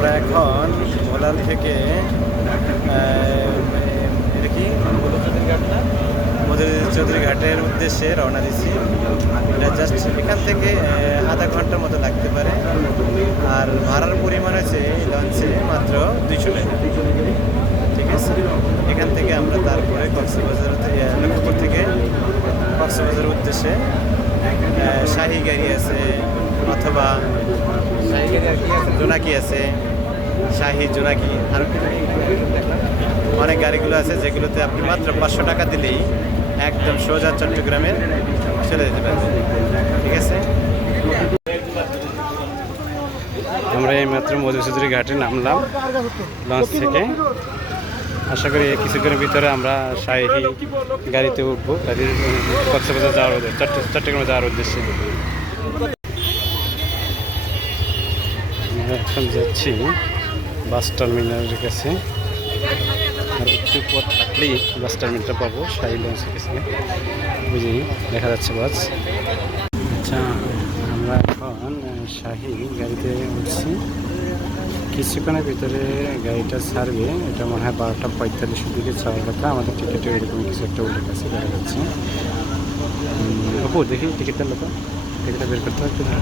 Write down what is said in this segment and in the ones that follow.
আমরা এখন ভোলাল থেকে এটা কি মধুচৌধুরী ঘাট না, মধুচৌধুরী ঘাটের উদ্দেশ্যে রওনা দিচ্ছি। এটা জাস্ট এখান থেকে আধা ঘন্টার মতো লাগতে পারে। আর ভাড়ার পরিমাণ হচ্ছে লঞ্চে মাত্র 200 টাকা। ঠিক আছে, এখান থেকে আমরা তারপরে কক্সবাজার লক্ষ্মীপুর থেকে কক্সবাজারের উদ্দেশ্যে শাহী গাড়ি আছে, অথবা শাহী গাড়ি আর কি আছে, জোনাকি আছে, শাহী জোনাকি, আর অনেক গাড়িগুলো আছে যেগুলোতে আপনি মাত্র 500 টাকা দিলেই একদম সোজা চট্টগ্রামের চলে যেতে পারবেন। ঠিক আছে, আমরা এই মাত্র মধুচৌধুরী ঘাটে নামলাম লঞ্চ থেকে। আশা করি কিছুক্ষণের ভিতরে আমরা শাহী গাড়িতে উঠবো, গাড়ির কক্সবাজার যাওয়ার চট্টগ্রামে যাওয়ার উদ্দেশ্যে। এখন যাচ্ছি বাস টার্মিনালের কাছে। আর একটু পথ থাকলেই বাস টার্মিনালটা পাবো শাহী লঞ্চের কাছে। বুঝি দেখা যাচ্ছে বাস। আচ্ছা, আমরা এখন শাহী গাড়িতে উঠছি। কিছুক্ষণের ভিতরে গাড়িটা ছাড়বে। এটা মনে হয় 12:45 দিকে ছাড়ার কথা। আমাদের টিকিটে এরকম কিছু একটা উল্লেখ আছে, দেখা যাচ্ছে। অপু দেখি টিকিটটা লোক, টিকিটটা বের করতে হবে একটু।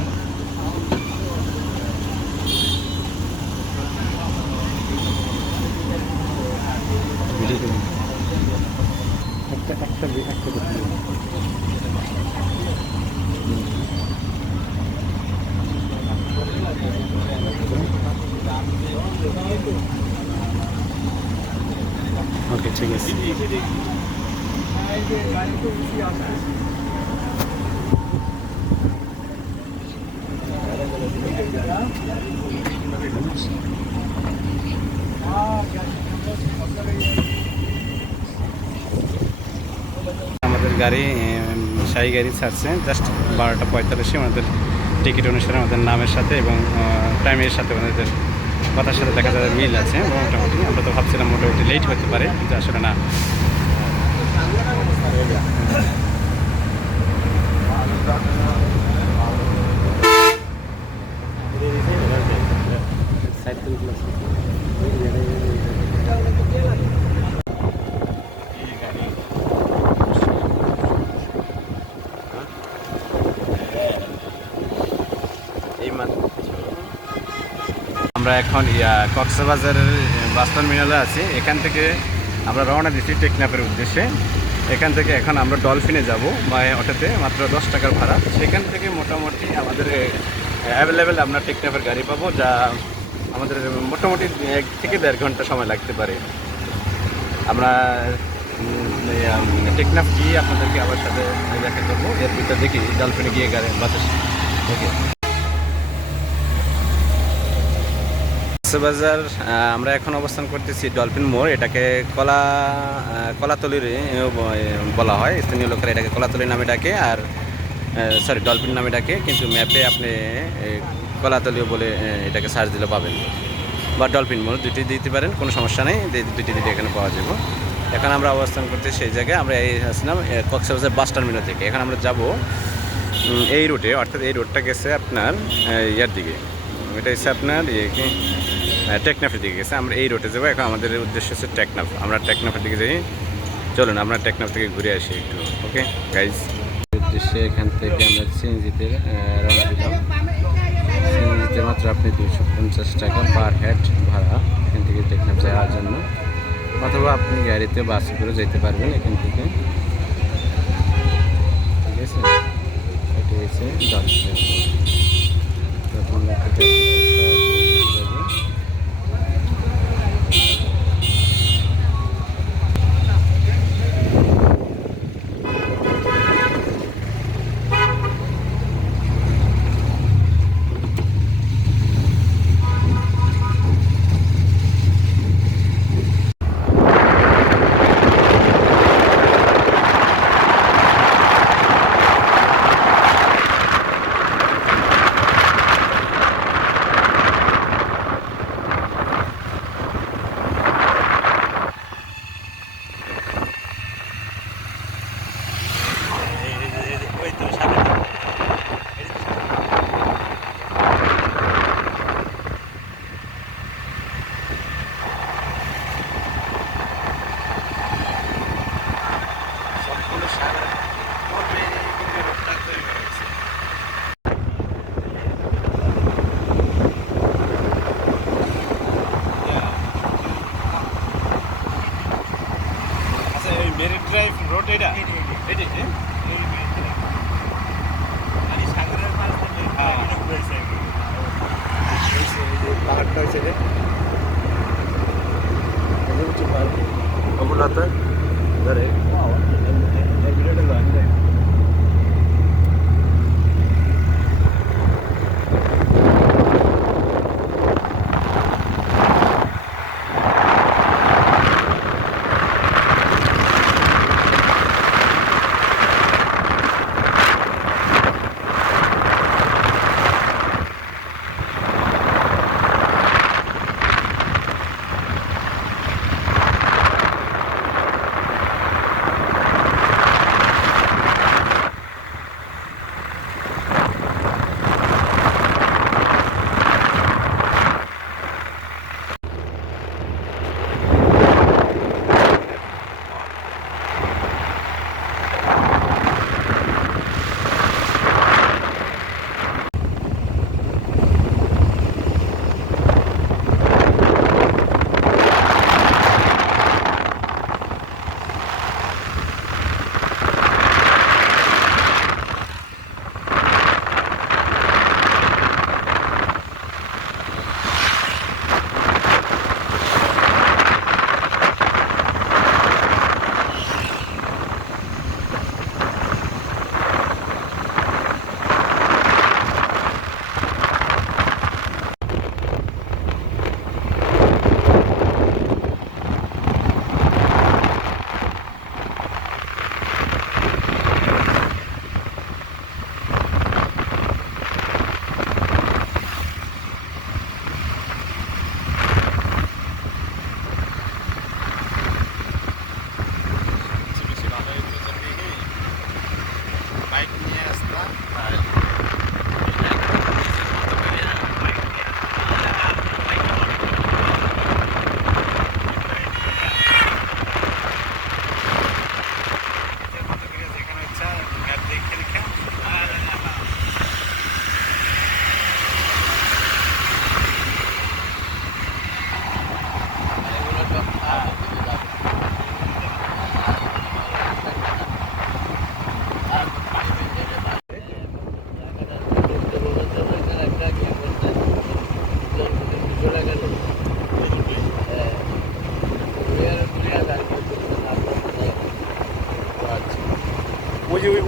ওকে, ঠিক আছে। আমাদের গাড়ি শাহী গাড়ি ছাড়ছে জাস্ট 12:45। আমাদের টিকিট অনুসারে আমাদের নামের সাথে এবং টাইমের সাথে আমাদের কথার সাথে দেখা যাবে মিল আছে মোটামুটি। আমরা তো ভাবছিলাম মোটামুটি লেট হতে পারে, কিন্তু আসলে না। আমরা এখন কক্সবাজারের বাস টার্মিনালে আছি। এখান থেকে আমরা রওনা দিচ্ছি টেকনাফের উদ্দেশ্যে। এখান থেকে এখন আমরা ডলফিনে যাব বা অটোতে, মাত্র 10 টাকার ভাড়া। সেখান থেকে মোটামুটি আমাদের অ্যাভেলেবেল আমরা টেকনাফের গাড়ি পাবো, যা আমাদের মোটামুটি 1 থেকে 1.5 ঘন্টা সময় লাগতে পারে। আমরা টেকনাফ গিয়ে আপনাদেরকে আবার সাথে দেখা করবো। এর ভিতরে দেখি ডলফিনে গিয়ে গাড়ি বাতাস। ওকে, কক্সবাজার আমরা এখন অবস্থান করতেছি ডলফিন মোড়। এটাকে কলাতলির বলা হয়, স্থানীয় লোকেরা এটাকে কলাতলি নামে ডাকে, আর সরি ডলফিন নামে ডাকে। কিন্তু ম্যাপে আপনি কলাতলিও বলে এটাকে সার্চ দিলে পাবেন, বা ডলফিন মোড় দুটি দিতে পারেন, কোনো সমস্যা নেই। দুটি দিতে এখানে পাওয়া যাবে। এখন আমরা অবস্থান করতে সেই জায়গায়। আমরা এই আসলাম কক্সবাজার বাস টার্মিনাল থেকে। এখন আমরা যাব এই রুটে, অর্থাৎ এই রুটটা গেছে আপনার ইয়ার দিকে, এটা হচ্ছে আপনার টেকনাফের দিকে গেছে। আমরা এই রুটে যাবো। এখন আমাদের উদ্দেশ্য হচ্ছে টেকনাফ। আমরা টেকনাফের দিকে যাই। চলুন আমরা টেকনাফ থেকে ঘুরে আসি একটু। ওকে গাইজ, উদ্দেশ্যে এখান থেকে আমরা সিএনজিতে রওনা দিলাম। সিএনজিতে মাত্র আপনি 250 টাকা পার হেড ভাড়া এখান থেকে টেকনাফ যাওয়ার জন্য, অথবা আপনি গাড়িতে বাসে করে যেতে পারবেন এখান থেকে। ঠিক আছে, এটা হচ্ছে ডলফিন। এটা এটা মানে সাগরের মাছ থেকে ঘুরেছে পাহাড়টা হয়েছে যে Ovulata. Dare.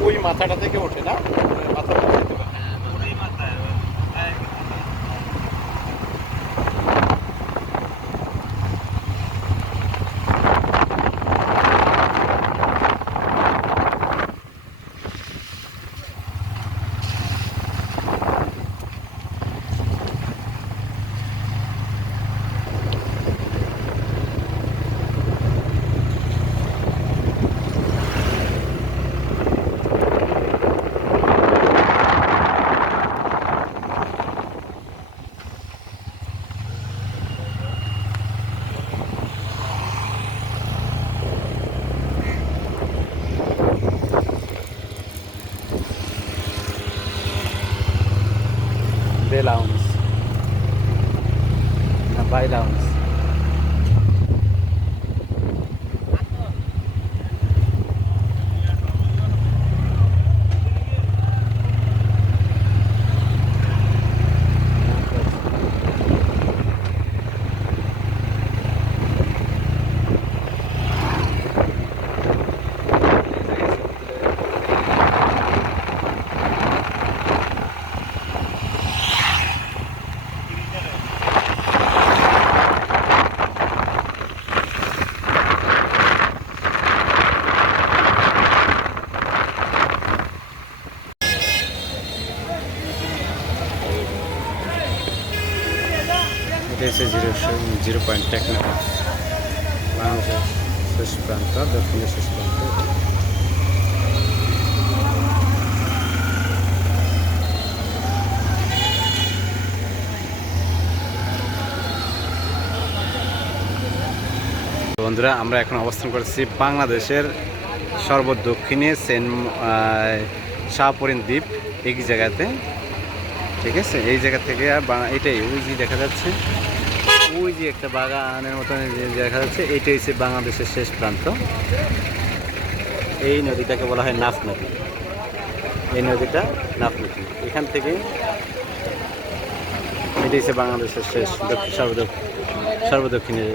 ওই মাথাটা থেকে ওঠে না মাথাটা Bay Lounge. Na Bay Lounge. এটা হচ্ছে 0 পয়েন্ট টেকনাফ, বাংলাদেশের শেষ প্রান্ত, দক্ষিণের শেষ প্রান্ত। বন্ধুরা, আমরা এখন অবস্থান করছি বাংলাদেশের সর্বদক্ষিণে শাহপরিন দ্বীপ এই জায়গাতে। ঠিক আছে, এই জায়গা থেকে এটাই ওই যে দেখা যাচ্ছে, ওই যে একটা বাগানের মতন দেখা যাচ্ছে, এইটাই হচ্ছে বাংলাদেশের শেষ প্রান্ত। এই নদীটাকে বলা হয় নাফ নদী। এই নদীটা নাফ নদী। এখান থেকে এটি হচ্ছে বাংলাদেশের শেষ সর্বদক্ষিণের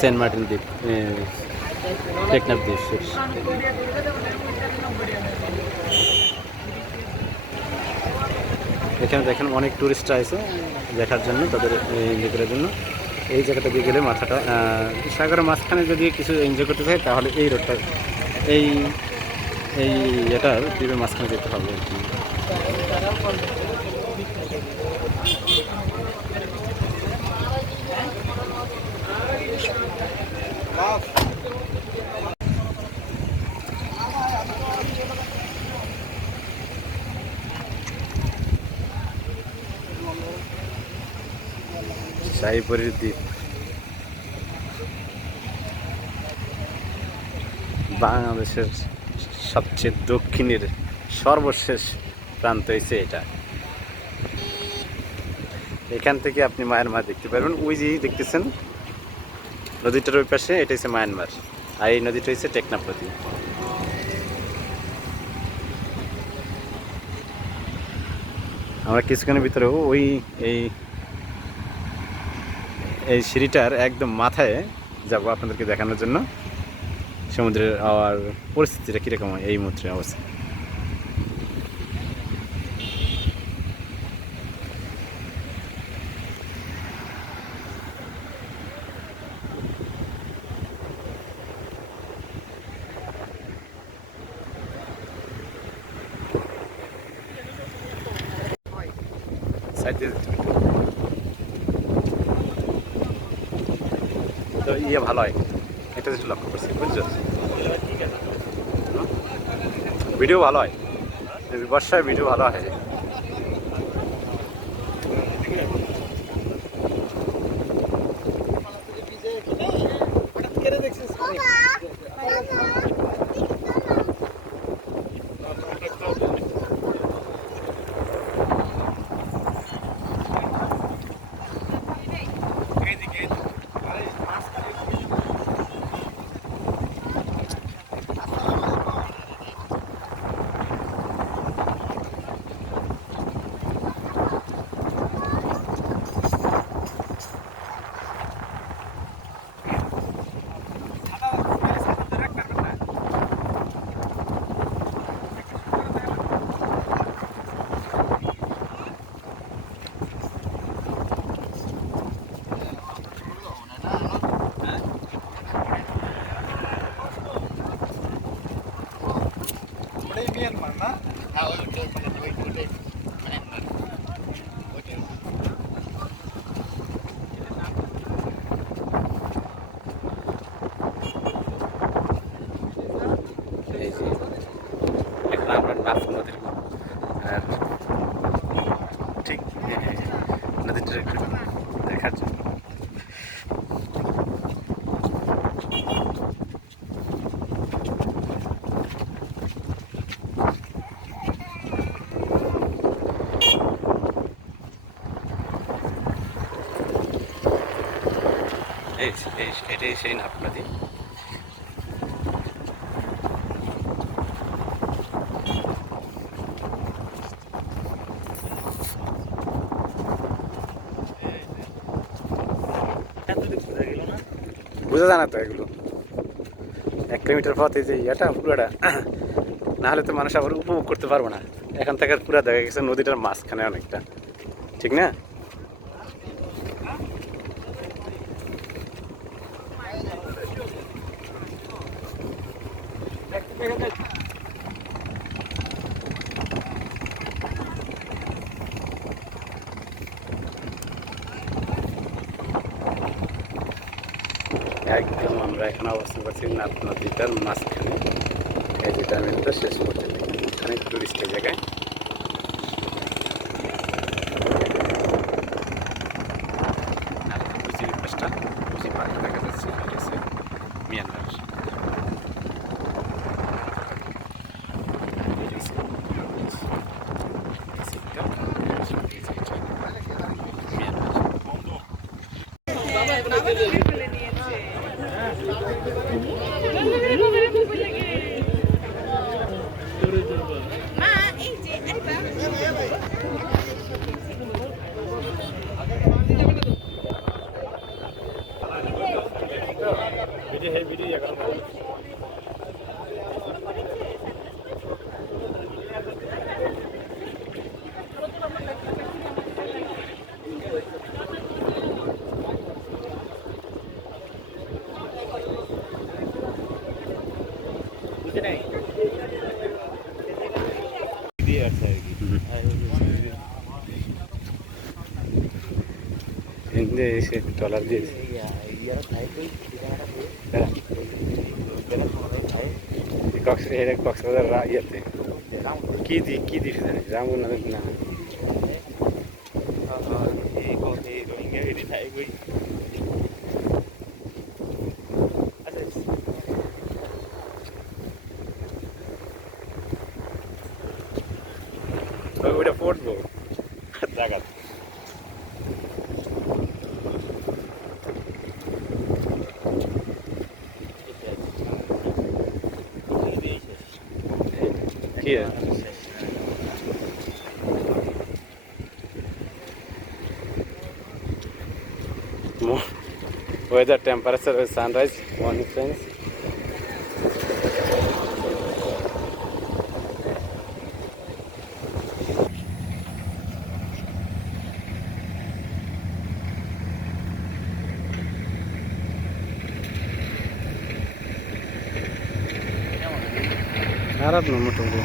সেন্ট মার্টিন দ্বীপ, টেকনাফ দ্বীপ শেষ। এখানে দেখেন অনেক টুরিস্ট আছে দেখার জন্য, তাদের এনজয় করার জন্য। এই জায়গাটা দিয়ে গেলে মাথাটা সাগরের মাঝখানে যদি কিছু এনজয় করতে চাই তাহলে এই রোডটা এই এটার দ্বীপের মাঝখানে যেতে হবে আর কি। শাহীপুরের দ্বীপ বাংলাদেশের সবচেয়ে দক্ষিণের সর্বশেষ প্রান্ত হয়েছে এটা। এখান থেকে আপনি মায়ানমার দেখতে পারবেন। ওই যে দেখতেছেন নদীটার ওই পাশে, এটা হচ্ছে মায়ানমার, আর এই নদীটা হচ্ছে টেকনাফ নদী। আমরা কিছুক্ষণের ভিতরেও এই সিঁড়িটার একদম মাথায় যাব আপনাদেরকে দেখানোর জন্য সমুদ্রের আর পরিস্থিতিটা কীরকম হয় এই মুহূর্তে অবস্থা। তো ইয়ে ভালো হয়, এটা যেটা লক্ষ্য করছি, বুঝছো? ভিডিও ভালো হয়, বর্ষায় ভিডিও ভালো হয়। মিয়ানমার না? হ্যাঁ, ওইটাই মিয়ানমার। এই যে এখন আমরা নাফ নদীর আর ঠিক নদীটা একটু দেখার জন্য এটাই সেই নাফ নদী। বোঝা যায় না তো এগুলো, 1 কিলোমিটার পথ এই যে এটা পুরোটা, না হলে তো মানুষ আবার উপভোগ করতে পারবো না। এখান থেকে পুরো দেখা গেছে নদীটার মাঝখানে অনেকটা, ঠিক না? একদম আমরা এখন অবস্থান করছি নাফ নদীটার মাঝখানে। এই যে টার্মিনালটা শেষ পর্যন্ত অনেক টুরিস্টের জায়গায়। দেখা যাচ্ছে মিয়ানমার। Miami. আসছে আর কি হিন্দি এসে ডলার দিয়েছে কক্সবাজার ইয়েতে কি দিস জানি রামগুন না রোহিঙ্গা এটি থাকে কই ওইটা পড়বো জায়গা কি weather temperature with sunrise morning friends খারাপ না মোটামুটি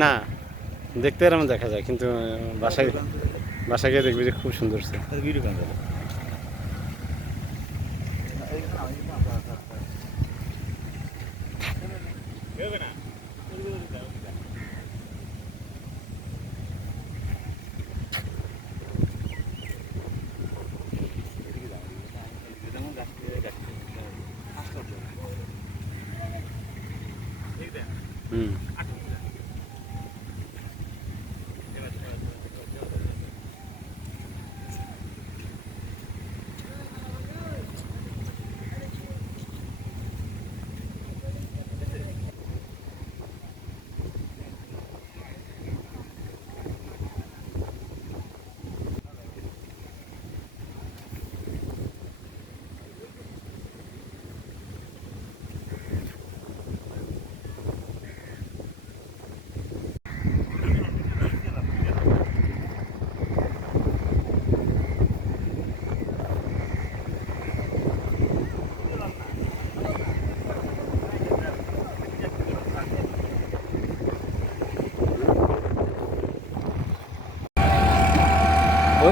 না দেখতে এরকম দেখা যায় কিন্তু বাসায় গিয়ে দেখবি যে খুব সুন্দর সে হুম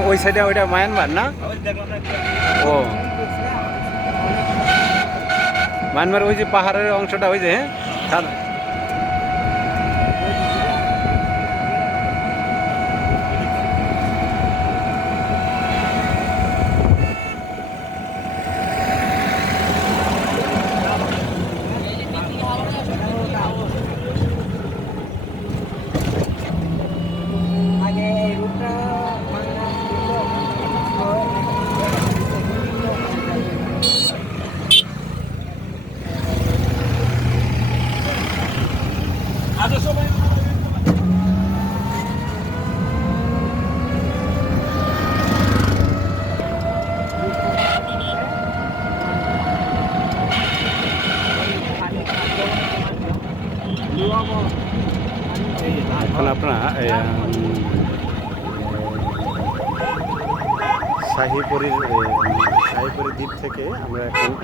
ওই সাইডে ওইটা মায়ানমার না ও মায়ানমার ওই যে পাহাড়ের অংশটা ওই যে হ্যাঁ এখন আপনারা শাহিপুরীর দ্বীপ থেকে আমরা এখন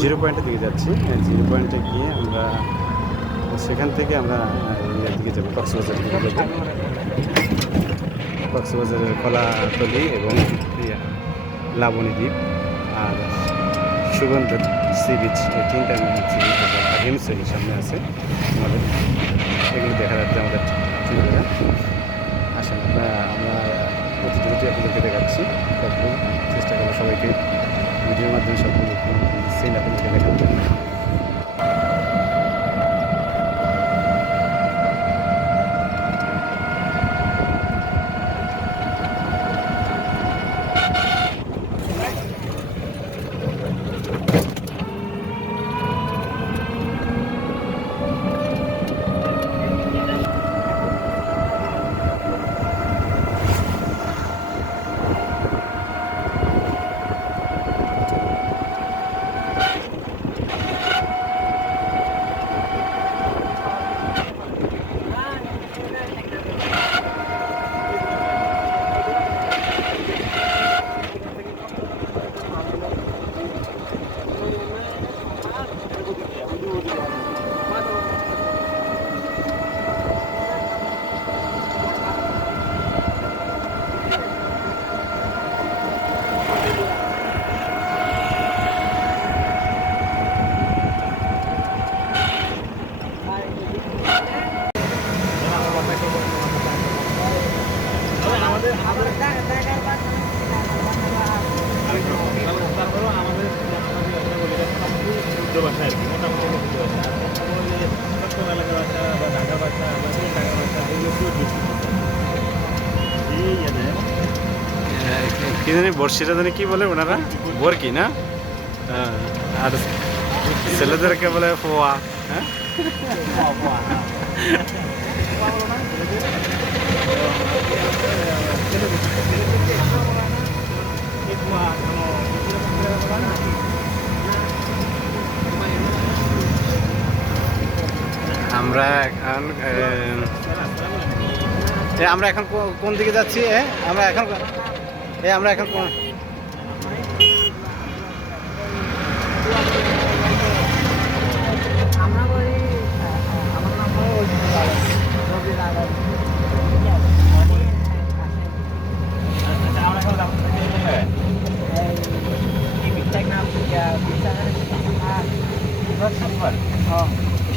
জিরো পয়েন্টের দিকে যাচ্ছি জিরো পয়েন্টে গিয়ে আমরা সেখান থেকে আমরা ইয়ের দিকে যাবো কক্সবাজারের দিকে যাবো কক্সবাজারের কলাতলি এবং লাবণী দ্বীপ আর সুগন্ধ সি বিচ এই তিনটা সি বিচ হিমসই সামনে আছে আমাদের এগুলো দেখা যাচ্ছে আমাদের ট্রিপে আসেন আমরা প্রতিযোগিতা আপনাদেরকে দেখাচ্ছি সবগুলো চেষ্টা করবো সবাইকে ভিডিওর মাধ্যমে সবগুলো সিন আপনাদেরকে দেখাবো তারপরেও আমাদের শুদ্ধ ভাষা আর কি, মোটামুটি শুদ্ধ ভাষা। আর চট্টগ্রাম এলাকার ভাষা বা ঢাকা ভাষা বা ঢাকা ভাষা এগুলো খুব বেশি এই কি জানি বর্ষিটা জানি কি বলে ওনারা, বরকি না? হ্যাঁ, আর ছেলেদেরকে বলে ফোয়া। হ্যাঁ, আমরা এখন আমরা এখন কোন দিকে যাচ্ছি? আমরা এখন আমরা এখন কোন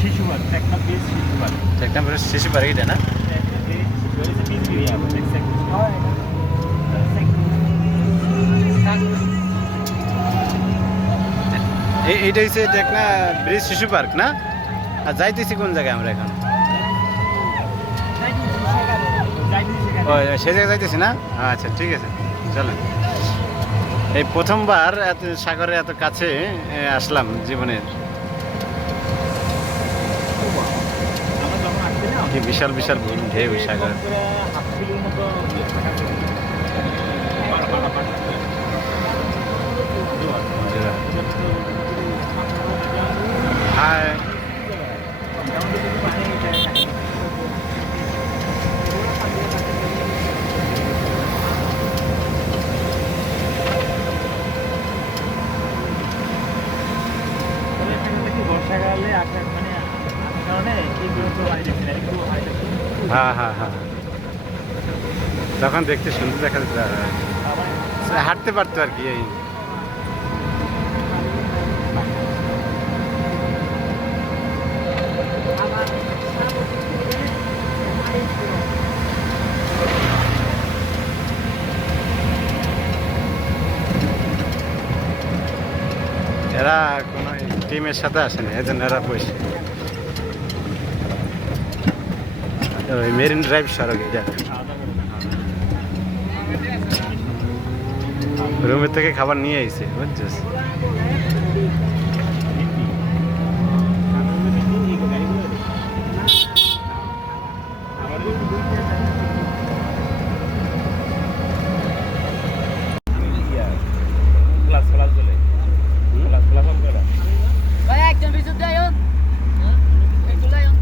শিশুবার একটা বেশ শিশুবার একটা শিশু বাড়ি এটা না? এইটা হচ্ছে টেকনা ব্রিজ শিশু পার্ক না? আর যাইতেছি কোন জায়গায় আমরা এখন? ও সে জায়গায় যাইতেছি না? আচ্ছা ঠিক আছে, চলেন। এই প্রথমবার এত সাগরের এত কাছে আসলাম জীবনের। কি বিশাল বিশাল ঢেউ সাগর। হাই, বর্ষাকালে আসার মানে কারণে এইগুলো তো হ্যাঁ হ্যাঁ হ্যাঁ, তখন দেখতে সুন্দর দেখা যেত, হাঁটতে পারতো আর কি। এই এরা কোনো টিমের সাথে আসেনি, এজন্য এরা বসে। ওই মেরিন ড্রাইভ সড়ক এটা। রুমের থেকে খাবার নিয়ে আইছে, বুঝছিস? একজন বিশুদ্ধ আয়ন এগুলো আয়ন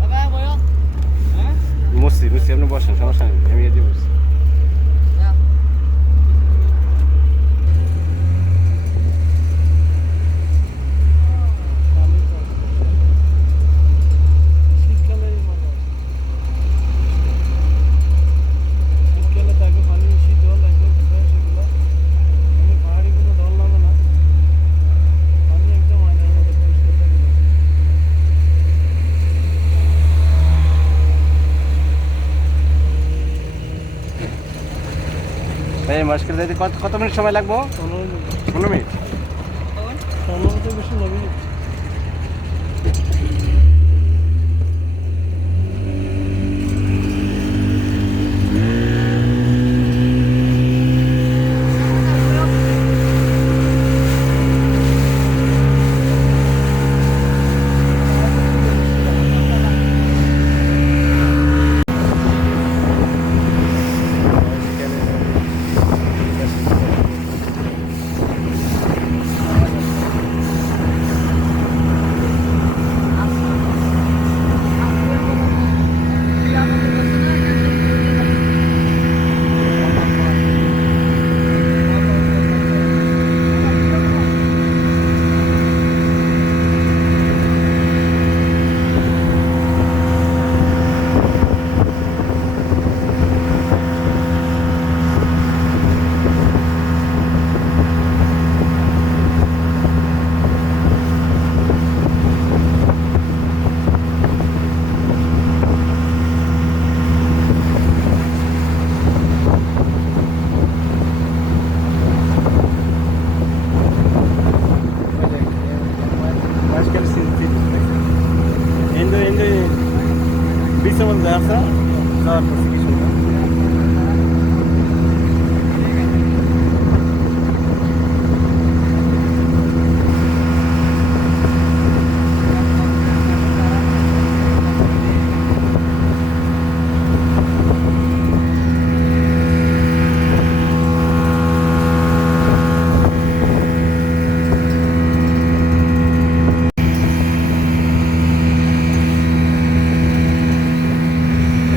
বাবা বয়ন মুসি মুসি, আপনি বসেন, সমস্যা নেই, আমি এদিকে বসছি। এই মুশকিল যাইতে কত মিনিট সময় লাগবো? 15 মিনিট। বেশি লাগবে। দেখতেছি কি সুন্দর।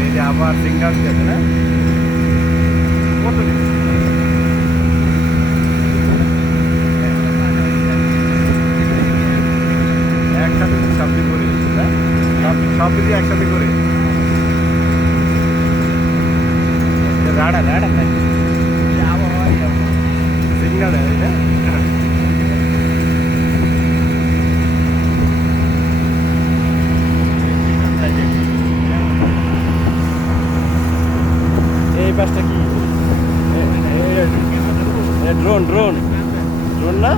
এই যে আবার সিঙ্গার আছে না, কত দিচ্ছে? একসাথে সব দিক করে দিচ্ছে না, সব দিকে একসাথে করে রাডা রাডা নাই সিগন্যাল है ना। এই পাশটা কি ড্রোন ড্রোন ড্রোন না?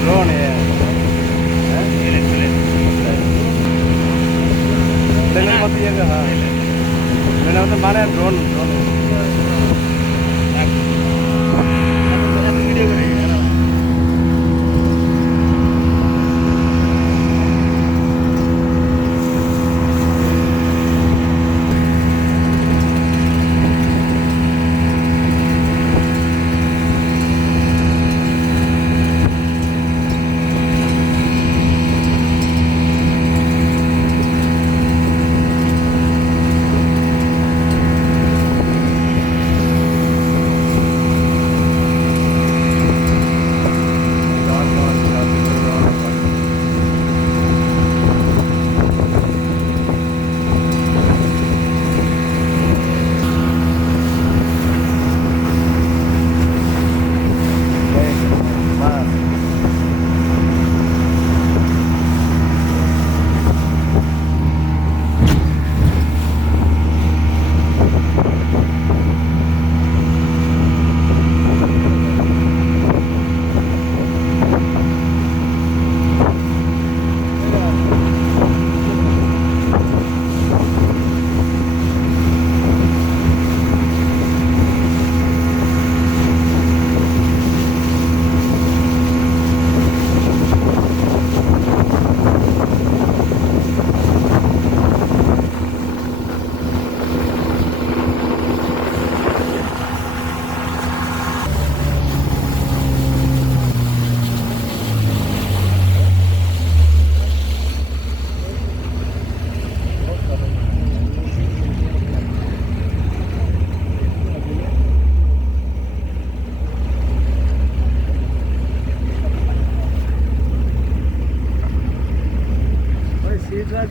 ड्रोन है मत ये हाँ मैंने मतलब माना ड्रोन ड्रोन वीडियो करेंगे ना।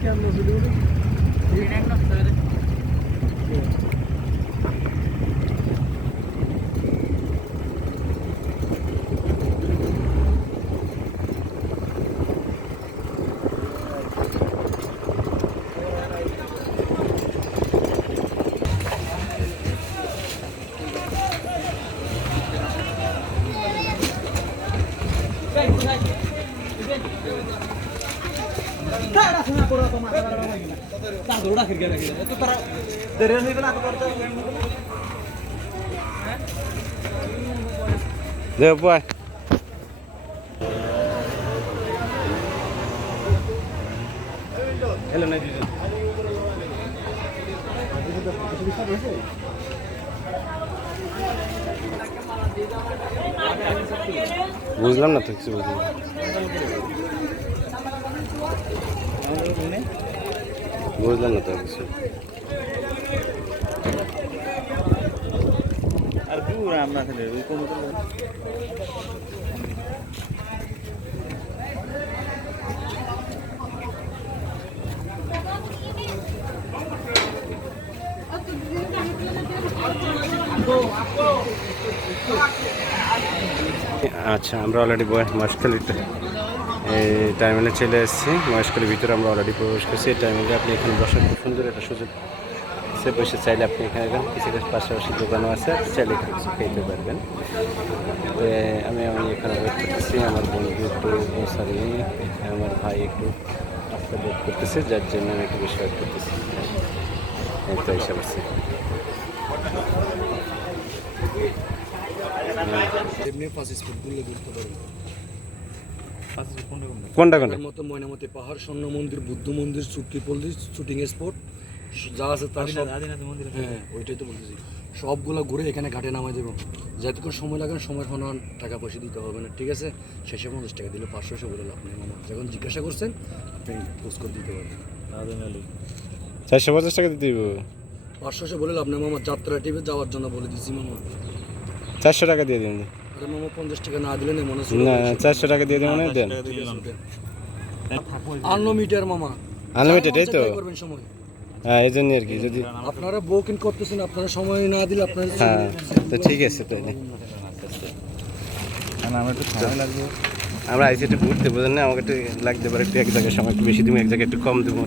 que anda subindo. Давай. Hello, Nadia. বুঝলাম না তো কিছু বুঝলাম বুঝলাম না তো কিছু আর দূর আমরা আসলে ওই কবুতর আচ্ছা আমরা অলরেডি মহেশখালীতে এই টার্মিনালে চলে এসেছি। মহেশখালীর ভিতরে আমরা অলরেডি প্রবেশ করছি। এই টার্মিনালে আপনি এখানে বসার খুব সুন্দর একটা সুযোগ আছে, বসে চাইলে আপনি এখানে কিছু কিছু পাশাপাশি দোকানও আছে, চাইলে এখানে কিছু খেতে পারবেন। তো আমি এখানে ওয়েট করতেছি, আমার বন্ধু একটু সরি আমার ভাই একটু রাস্তা ওয়েট করতেছে, যার জন্য আমি একটু বেশি ওয়েট করতেছি। এই তো এসে পড়ছি। কোনটা কোনটা? মতো ময়নামতি পাহাড়, স্বর্ণ মন্দির, বুদ্ধ মন্দির, চুটকি পল্লী, শুটিং স্পট যা আছে তার সব। হ্যাঁ ওইটাই তো বলতেছি, সবগুলো ঘুরে এখানে ঘাটে নামাই দেবো। যতক্ষণ সময় লাগে সময় হন টাকা পয়সা দিতে হবে না, ঠিক আছে? 650 টাকা দিলে 500 বলে লাভ নেই মামা। যখন জিজ্ঞাসা করছেন আপনি পোস্ট করে দিতে পারবেন। 450 টাকা দিতে দিব। 500 বলে লাভ নেই মামা, যাত্রা টিভি যাওয়ার জন্য বলে দিচ্ছি মামা। 400 টাকা দিয়ে দিন। আরে মামা 50 টাকা না দিলে মনে হচ্ছে না 400 টাকা দিয়ে দেবেন, দেন। আনলিমিটেড মামা, আনলিমিটেড, এই তো। করবেন সময়। হ্যাঁ এই জন্য আর কি, যদি আপনারা বুকিং করতেছেন, আপনারা সময় না দিলে আপনারা। হ্যাঁ তো ঠিক আছে। তো আমরা আইসি একটু ঘুরতে, বোঝেন না, আমাকে একটু লাগতে পারে, একটু এক জায়গায় সময় একটু বেশি দেবো, এক জায়গায় একটু কম দেবো।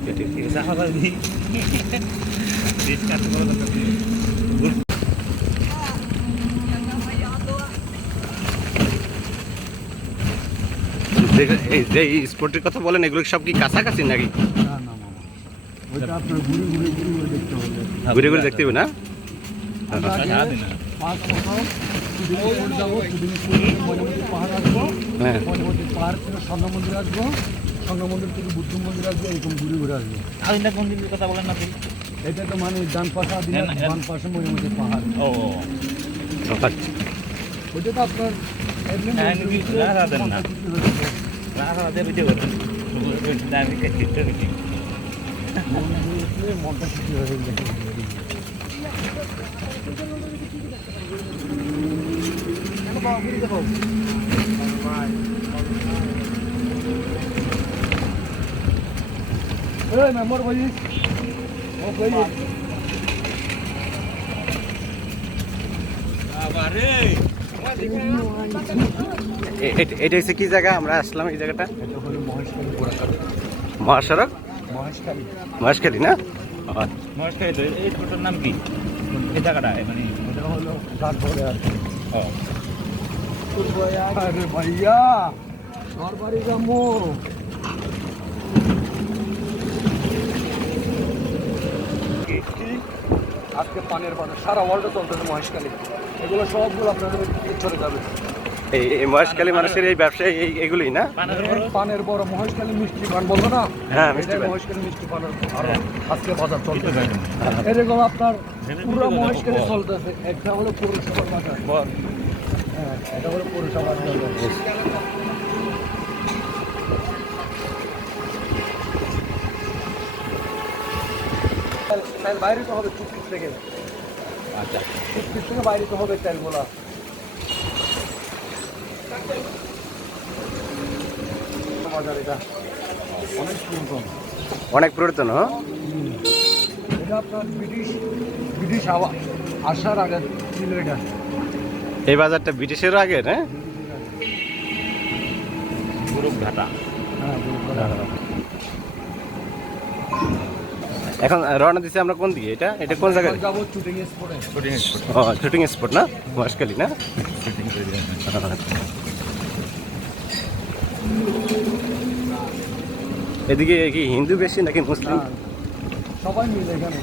এই যে স্পটের কথা বলেন, এগুলো সব কি কাছাকাছি নাকি? ঘুরে ঘুরে দেখতে হবে না? হ্যাঁ পাহাড় থেকে স্বর্ণ মন্দির আসবো, স্বর্ণ মন্দির থেকে বুদ্ধ মন্দির আসবো, এরকম ঘুরে ঘুরে আসবো। মন্দিরের কথা বলেন না। এটা তো মানে ডান পাশে বাম পাশে ময়নামতি পাহাড়। আচ্ছা, ওইটা তো আপনার মনটা খুশি হয়ে গেছে। মেম্বার ভাই এটা হচ্ছে কি জায়গা আমরা আসলাম? এই জায়গাটা এটা হলো মহেশখালী। মহাসড়ক মহেশখালী, মহেশখালী না? মহেশখালী তো এই ছোটর নাম কি এই জায়গাটা? মানে এটা হলো ডাকঘরে আর কি। ও আরে ভাইয়া সরবারি গামো আজকে পানের বাজার সারা ওয়ার্ল্ডে চলতেছে মহেশখালী। এগুলো সবগুলো আপনাদের চলে যাবে। এই মহেশখালী মানুষের এই ব্যবসায় এগুলোই না? পানের বড় মহেশখালী মিষ্টি পান বলতো না? হ্যাঁ মিষ্টি পান। মহেশখালী মিষ্টি পানের আরো আজকে বাজার চলতেছে। এরকম আপনার পুরো মহেশখালী চলতেছে। একটা হলো পৌরসভার বাজার, হ্যাঁ এটা হলো পৌরসভার বাজার। তেল বাইরে তো হবে টুকটুক থেকে। আচ্ছা, টুকটুক থেকে বাইরে তো হবে তেলগুলা। বাজার এটা অনেক পুরাতন, অনেক পুরাতন। এটা আপনার ব্রিটিশ আসার আগে ছিল এটা। এই বাজারটা ব্রিটিশেরও আগে, হ্যাঁ? পুরো ঘাটা। এখন রওনা দিচ্ছি আমরা কোন দিকে? এটা কোন জায়গায় যাবো? শুটিং স্পটে। ও শুটিং স্পট না, মহেশখালী না? এদিকে কি হিন্দু বেশি নাকি মুসলিম? সবাই মিলে এখানে,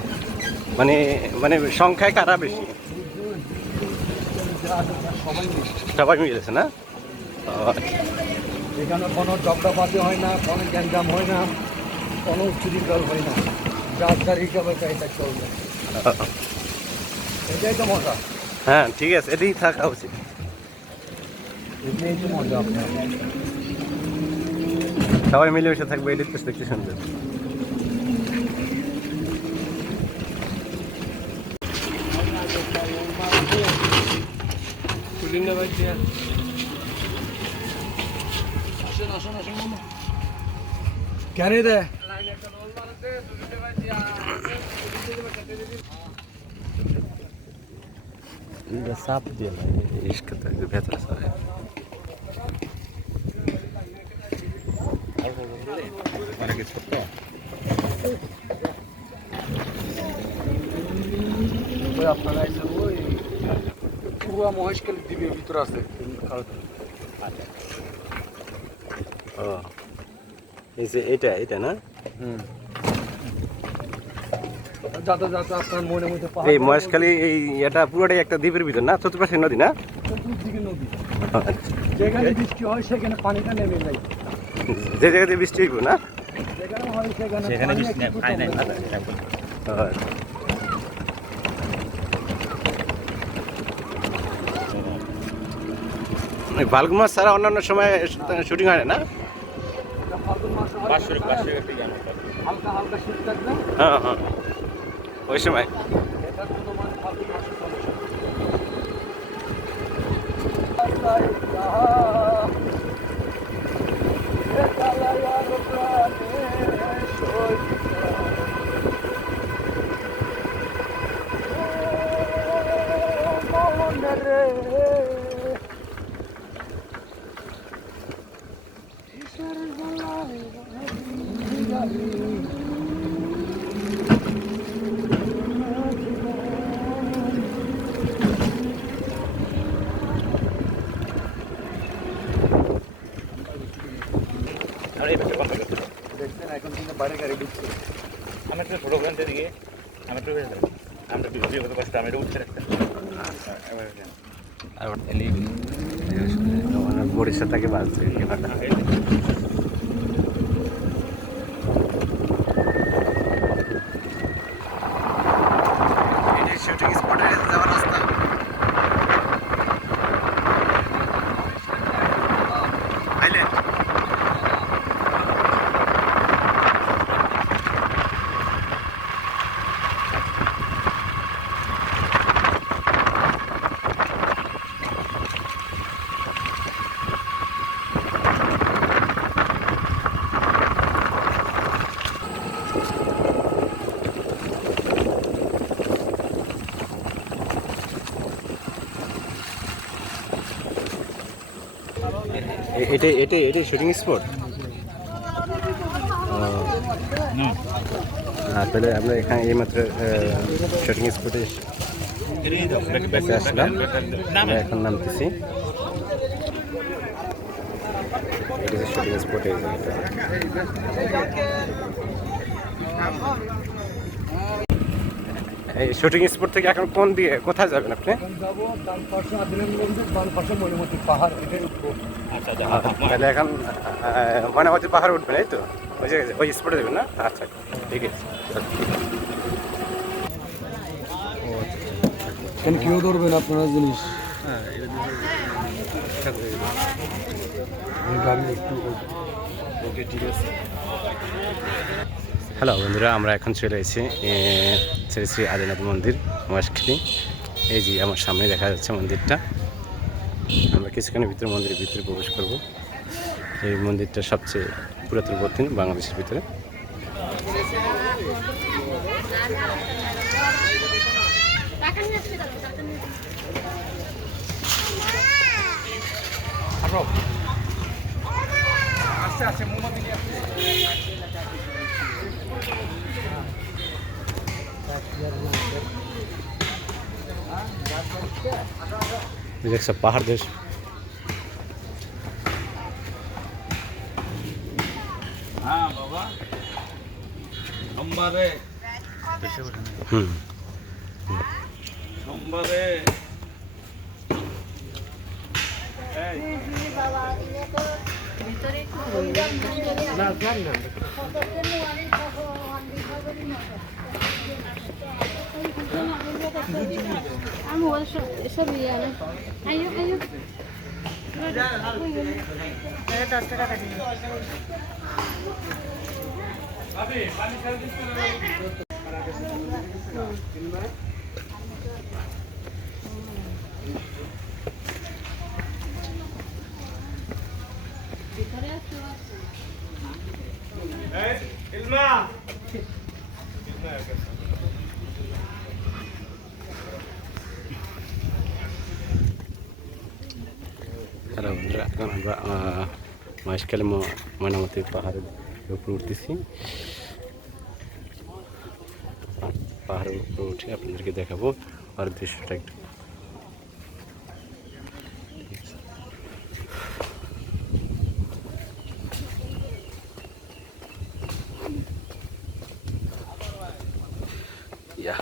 মানে মানে সংখ্যায় কারা বেশি? সবাই মিলে সবাই মিলেছে না? এখানে কোনো ঝগড়াবাজি হয় না, কোনো গ্যাঞ্জাম হয় না, কোনো চুরিদল হয় না। যার যার হিসাবে এটা চলবে, এটাই তো মজা। হ্যাঁ ঠিক আছে, এটাই থাকা উচিত। এটাই তো মজা আপনার। সবাই মিলেমিশে থাকবে, এটাই তো দেখতে সুন্দর। কেন দে সাপ দিয়ে ইস্ক ভেতরে সবাই অনেক ছোট্ট। ওই আপনারা এসে ওই পুরো মহেশখালী দ্বীপের ভিতরে আছে ও এই যে এটা না যাতে যাতে আপনার মনের মধ্যে এই মহেশখালী এই এটা পুরোটাই একটা দ্বীপের ভিতর না, চতুর্পাশে নদী না? চতুর্দিকে নদী, আচ্ছা। যেখানে বৃষ্টি হয় সেখানে পানিটা নেমে যায়, যে জায়গাতে বৃষ্টি হইব না? যেখানে হয় সেখানে পানি একটু কমে যায়। এই ভালুক মাছ ছাড়া অন্যান্য সময় শুটিং হয় না? এটা ফাল্গুন মাসে হয়, হালকা হালকা শীত থাকবে, হ্যাঁ হ্যাঁ, ওই সময় এটা কোনো মানে ফাল্গুন মাসে চলে। দেখছেন এখন কিন্তু বাইরে গাড়ি ঢুকছে। আমি একটা ছোটো ওখান থেকে আমি একটু আমরা ভিডিও কত কষ্ট আমি এটা উঠতে রাখতাম বরিশাল থেকে বাজছে শুটিং স্পটে যাওয়ার রাস্তা। আইলেন এটাই শুটিং স্পট। তাহলে আমরা এখানে এইমাত্র শুটিং স্পটে আসলাম, আমরা এখন নামতেছি। এটা যে শুটিং স্পটে এই শুটিং স্পট থেকে এখন কোন দিকে কোথায় যাবেন আপনি? এখন যাবো ডান পাশে আদিনাথ মন্দির, বাম পাশে মণিমতি পাহাড়, এটাই উঠবো। তাহলে এখন ময়নামতি পাহাড় উঠবেন, এই তো ওই জায়গায় ওই স্পটে যাবেন না? আচ্ছা ঠিক আছে। এখানে কেউ ধরবেন আপনারা জিনিস? গাড়ি একটু ওকে, ঠিক আছে। হ্যালো বন্ধুরা, আমরা এখন চলে এসেছি শ্রী শ্রী আদিনাথ মন্দির মহেশখালী। এই যে আমার সামনে দেখা যাচ্ছে মন্দিরটা। আমরা কিছুক্ষণের ভিতরে মন্দিরের ভিতরে প্রবেশ করব। এই মন্দিরটা সবচেয়ে পুরাতন প্রতিম বাংলাদেশের ভিতরে। দেখছো পাহাড় দেশ। হ্যাঁ বাবা সোমবারে হুম সোমবারে আমি সব ইয়ে না আয়ো আয়ো 10 টাকা দিন হ্যালো বন্ধুরা, এখন আমরা মহেশখালী ময়নামতি পাহাড়ের উপরে উঠতেছি। পাহাড়ের উপরে উঠে আপনাদেরকে দেখাবো আর দৃশ্যটা একটু ইয়া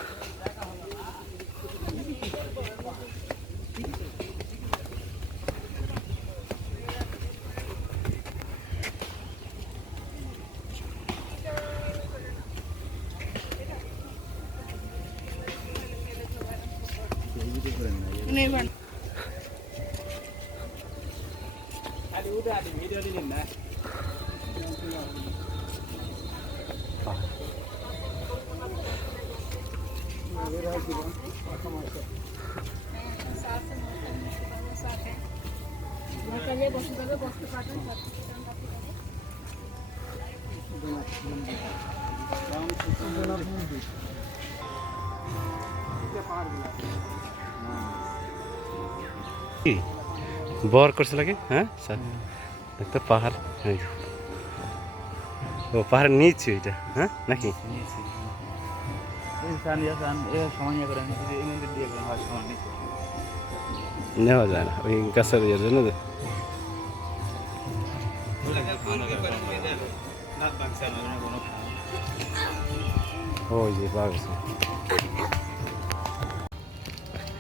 কি বর করছে লাগে হ্যাঁ স্যার একটা পাহাড় এই যে। ও পাহাড় নিচে এটা হ্যাঁ নাকি নেওয়া যায় না ওই গাছের ইয়ের জন্য তো। ওই যে বাঘ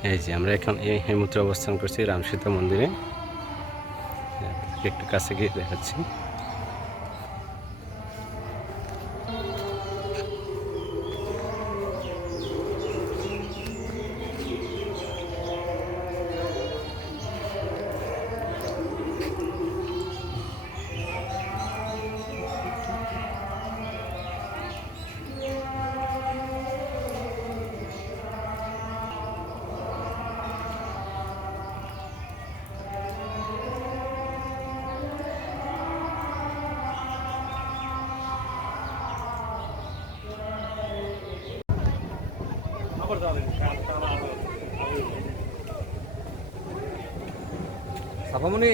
এই যে আমরা এখন এই মুহূর্তে অবস্থান করছি রামসীতা মন্দিরে একটু কাছে গিয়ে দেখাচ্ছি সাফামণি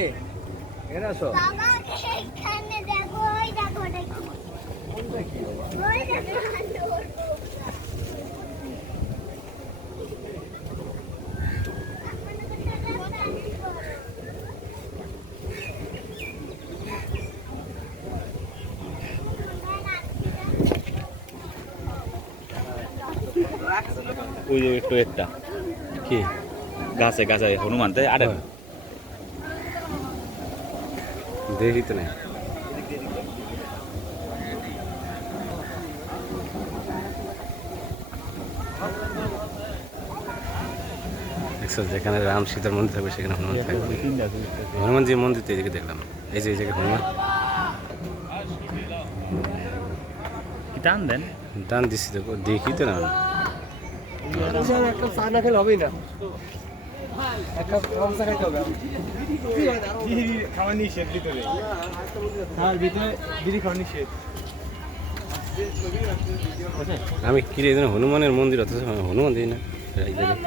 এখানে আসো বাবা এখানে দেখো ওই দেখো দেখো ওই দেখো ওই যে একটু একটা কি গাছে গাছে হনুমান তাই আরে দেখি তো নাই দেখছো যেখানে রাম সীতার মন্দির থাকবে সেখানে হনুমান থাকবে হনুমান যে মন্দির তো এদিকে দেখলাম এই যে এই জায়গায় হনুমান কি টান দেন দান দিচ্ছি তো দেখি তো না একটা চা না খেলে হবেই না একটা চা খাইতে হবে খাওয়া নিষেধ ভিতরে হ্যাঁ ভিতরে বিড়ি খাওয়া নিষেধ আমি কি রে হনুমানের মন্দির অথচ হনুমান দিই না এই জায়গায়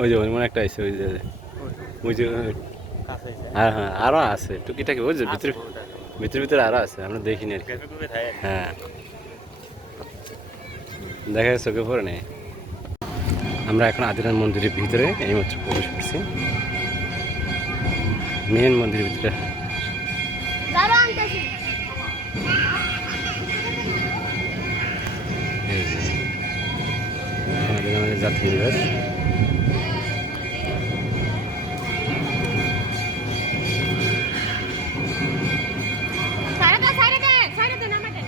ওই যে হনুমান একটা আছে ওই যে হ্যাঁ হ্যাঁ আরো আছে টুকিটাকি ওই যে ভিতরে ভিতরে ভিতরে আরো আছে আমরা দেখিনি আর কি হ্যাঁ দেখা যাচ্ছে চোখে পড়ে নেই আমরা এখন আদিনাথ মন্দিরের ভিতরে এইমাত্র প্রবেশ করছি মেন মন্দিরের ভিতরে বাবা আনতেছি এই যে আমাদের যাত্রী নিবাস সাইডে দে নামাতে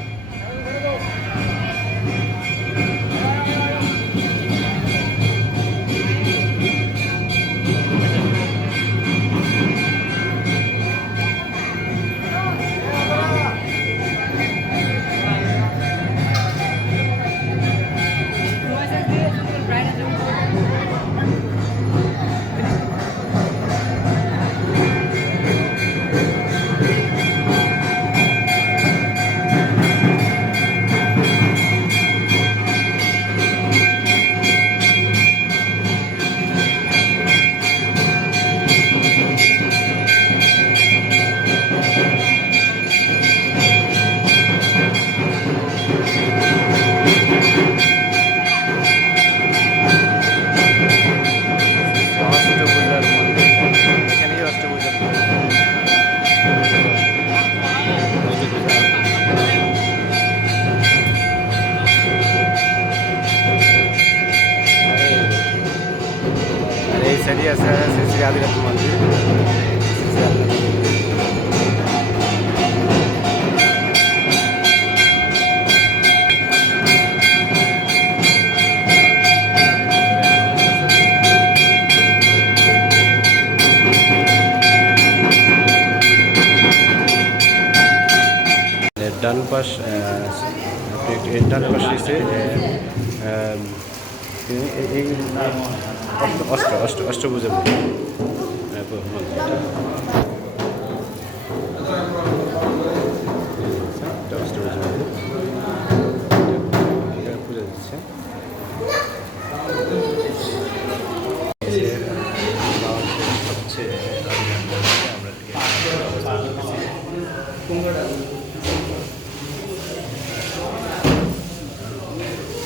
ডান পাশ ডান পাশ হচ্ছে এই অষ্টভুজা পুজো দিচ্ছে।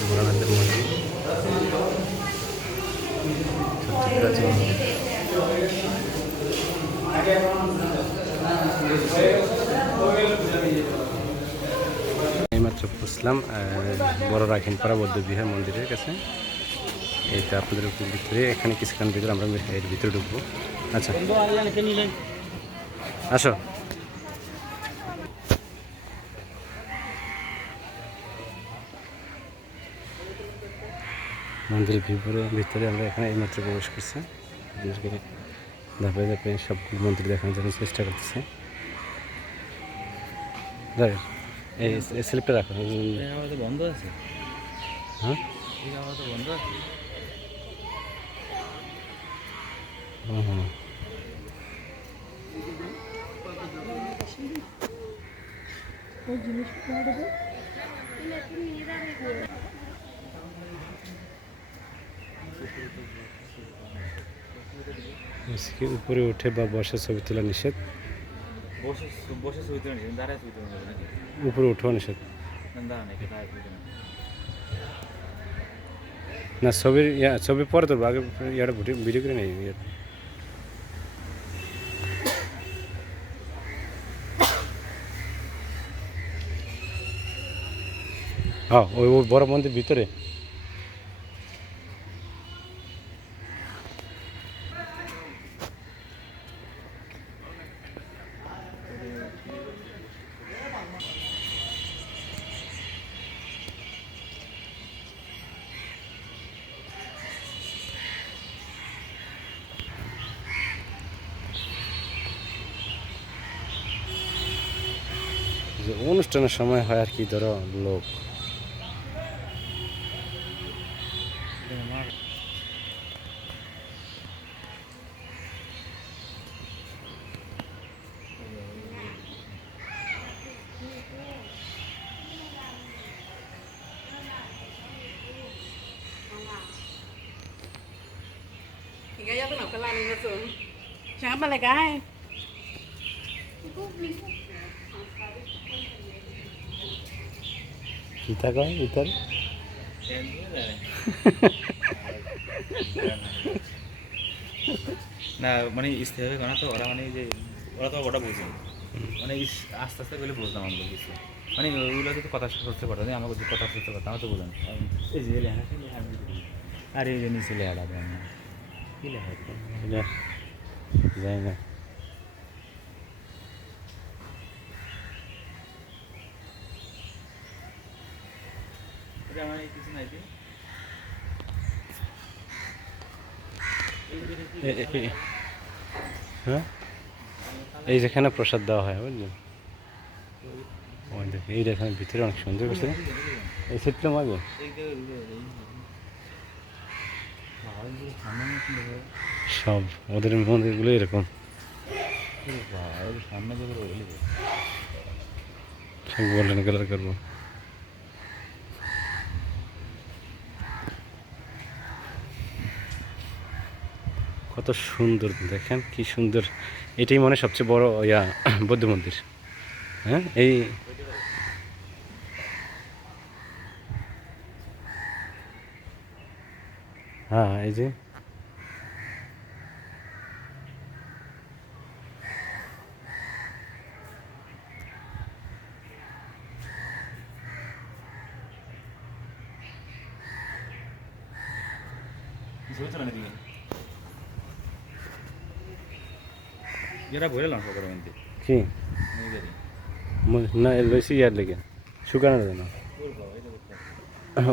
ভোলানাথের মন্দির সবচেয়ে প্রাচীন মন্দির। এইমাত্র পৌঁছলাম বড় রাখিনপাড়া বৌদ্ধবিহার মন্দিরের কাছে। এইটা আপনাদের ভিতরে, এখানে কিছুক্ষণ ভিতরে আমরা এর ভিতরে ঢুকবো। আচ্ছা আসো। মন্দিরের ভিতরে আমরা এখানে এইমাত্র প্রবেশ করছি। ধাপে ধাপে সব মন্দির দেখানোর জন্য চেষ্টা করতেছে। এই স্লিপটা রাখো। বন্ধ আছে। হ্যাঁ বন্ধ আছে। হুম উপরে উঠে বা বসে ছবি তোলা নিষেধ। বসে ছবি তুলে নিয়েছেন, দাঁড়ায় ছবি তুলে নাকি? উপরে উঠেও নিষেধ দাঁড়া নাকি দাঁড়ায় ছবি তুলে না। ছবি পরে তোর আগে ইয়াটা ভিডিও করে নেই। হ্যাঁ ওই বড় মন্দির ভিতরে। যে অনুষ্ঠানের সময় হয় আর কি, ধরো লোক Kaya tuh nak kelan ini tuh. Jangan balik ay. kita kok ভিতর না মানে স্থির হবে না তো ওরা, মানে যে ওরা তো ওটা বোঝে, মানে আস্তে আস্তে গেলে বুঝলাম আমরা কিছু, মানে ওইগুলো তো কথা শুনতে পারতো না, আমাকে কথা শুনতে পারতাম তো বুঝলাম। এই যে লেখা আর এই যে নিচে লেখাটা দেন না কি লেখা যায় না। এটা মানে কিছু নাই যে হ্যাঁ এই যেখানে প্রসাদ দেওয়া হয় বুঝলেন, ওই দেখে এই এখানে ভিতরে অনেক সুন্দর করছে। এই সিটলাম আগে সব ওদের মন্দিরগুলো এরকম সামনে সব গোল্ডেন কালার করবো। কত সুন্দর দেখেন, কি সুন্দর। এটাই মনে হয় সবচেয়ে বড় বৌদ্ধ মন্দির। হ্যাঁ এই হ্যাঁ এই যে এরা ভরে লঙ্ক করে মন্দির কি না লইছি ইয়ার লেগে শুকানোর জন্য।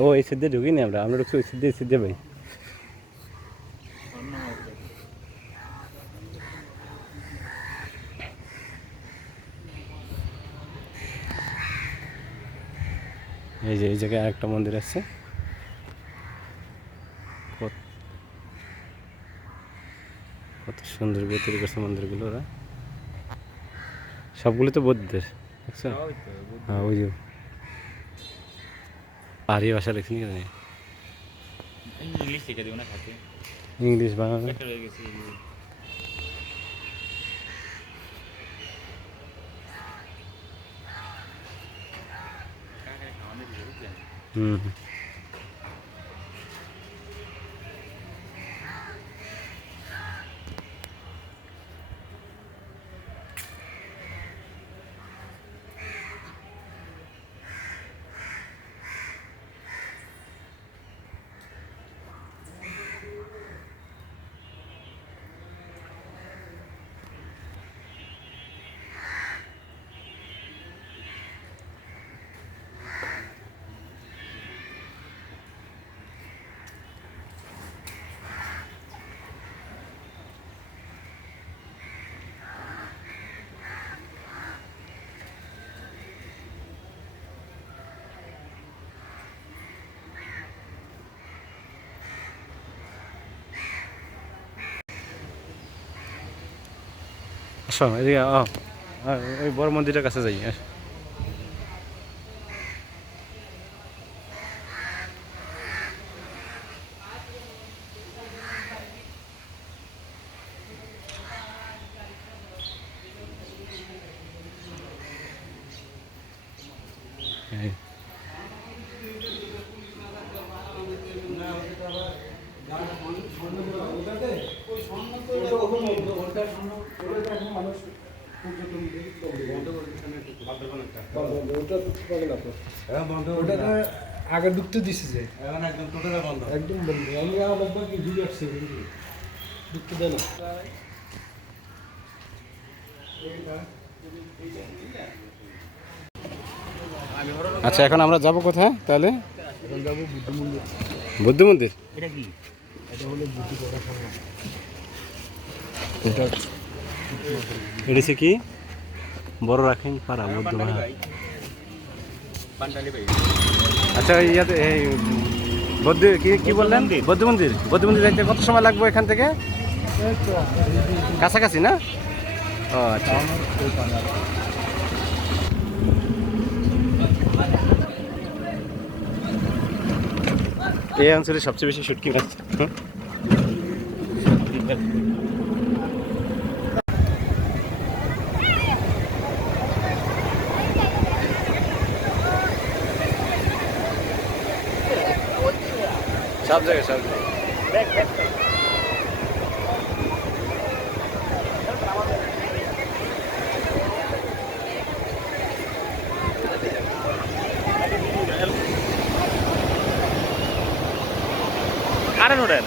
ও এই সিদ্ধে ঢুকিনি আমরা ঢুকছি ওই সিদ্ধে ভাই। এই যে এই জায়গায় আরেকটা মন্দির আছে। কত সুন্দর করে তৈরি করছে মন্দিরগুলো ওরা, সবগুলো তো বৌদ্ধদের, দেখছো? হ্যাঁ ওই যে পাহাড়ি ভাষা লেখেন কেন, ইংলিশ লিখে দেবো না খাতে, ইংলিশ বাংলা। একটা রয়ে গেছে। হুম। আসো এদিকে, ওই বড় মন্দিরের কাছে যাই। এই আগে ঢুকতে দিছে যে একদম টোটাল বন্ধ, একদম বন্ধ। আমি আবার কি ঢুকে আসছি, ঢুকতে দেয় না। আচ্ছা, এখন আমরা যাব কোথায় তাহলে? এখন যাবো বুদ্ধ মন্দির। বুদ্ধ মন্দির? এটা কি? এটা হলো বুদ্ধ করা সংগ্রাম। এটা হচ্ছে কি বড় রাখেন পাড়া বুদ্ধ মহা। আচ্ছা, ইয়াতে এই বৌদ্ধ কি বললেন? বৌদ্ধ মন্দির। বৌদ্ধ মন্দির যাইতে কত সময় লাগবে এখান থেকে? কাছাকাছি না? ও আচ্ছা। এই অঞ্চলে সবচেয়ে বেশি শুটকি মাছ। সব জায়গায় সব জায়গায়। আরে নোডেন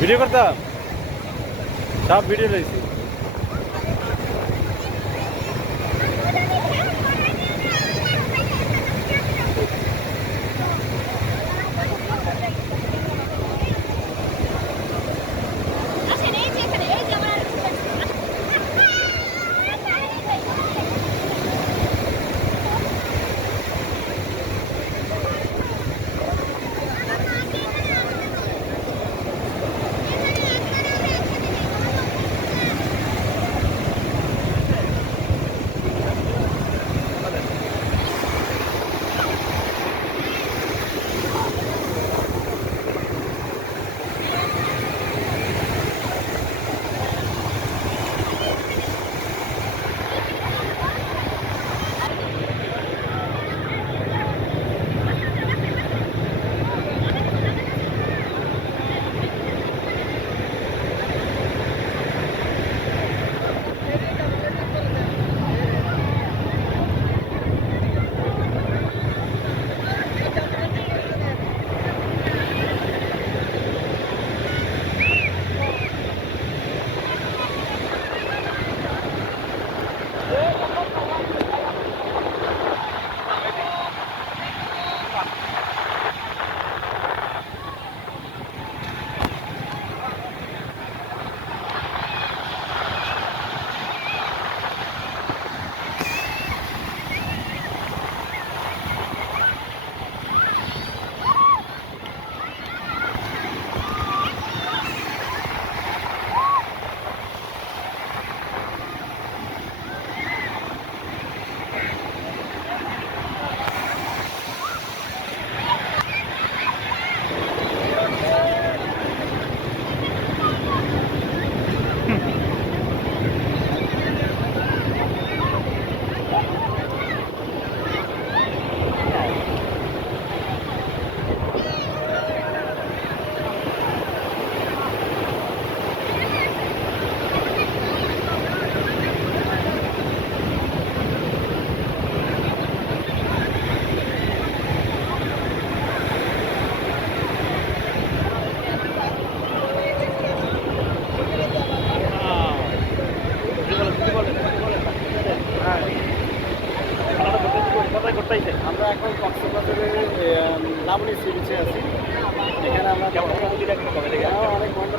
ভিডিও করতাম, সব ভিডিও রয়েছে। আচ্ছা এই যে এখানে এই যে আমার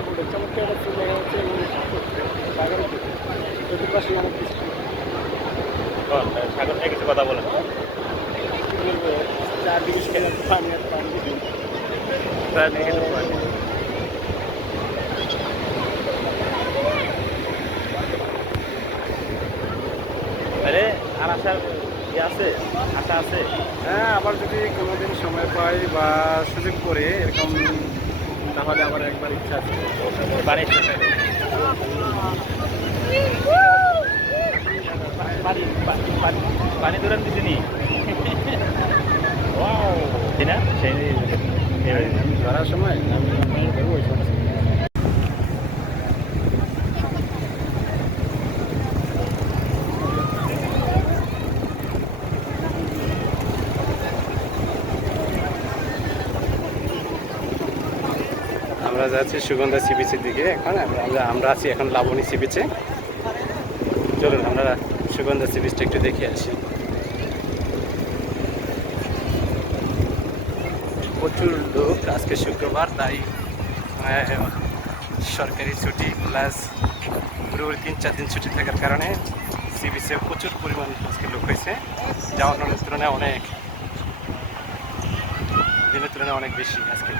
বোর্ডে চমৎকার একটা ফুল দেখা যাচ্ছে এবং সাগরের দিকে চতুর্পাশে অনেক কিছু সাগর নিয়ে কিছু কথা বলেন। কি বলবো, চারদিকে শুধু পানি আর পানি। আরে আর আসার ইয়ে আছে, আশা আছে? হ্যাঁ, আবার যদি কোনোদিন সময় পাই বা সুযোগ করে এরকম, তাহলে আমার একবার ইচ্ছা আছে। পানি পানি দৌড়ান দিতে নি তাই না? সেই আমি ধরার সময় আমি ধরবো ওই সময়। আমরা যাচ্ছি সুগন্ধা সি বিচের দিকে। এখন আমরা আছি এখন লাবণী সি বিচে। চলুন আমরা সুগন্ধা সি বিচটা একটু দেখে আসি। প্রচুর লোক, আজকে শুক্রবার, তাই সরকারি ছুটি প্লাস পুরোপুরি 3-4 দিন ছুটি থাকার কারণে সি বিচে প্রচুর পরিমাণ আজকে লোক হয়েছে, যা অন্যান্য তুলনায় অনেক দিনের তুলনায় অনেক বেশি আজকে।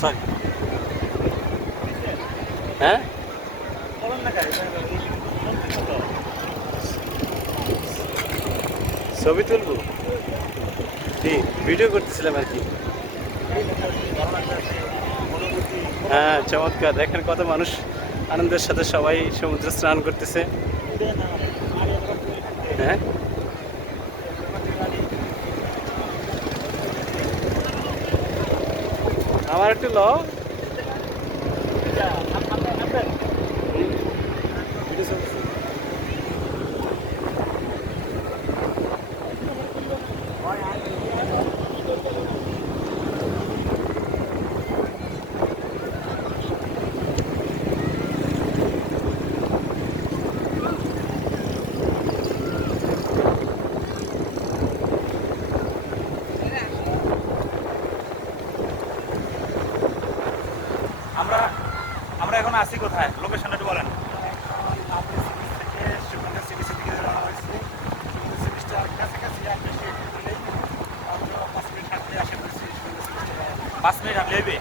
সরি, হ্যাঁ ছবি তুলবো, ভিডিও করতেছিলাম আর কি। হ্যাঁ, চমৎকার, দেখেন কত মানুষ আনন্দের সাথে সবাই সমুদ্রে স্নান করতেছে। হ্যাঁ, আমার একটু ল আমরা এখন আছি কোথায়? লোকেশনটা একটু বলেন। পাঁচ মিনিট হাঁটলে হইবে?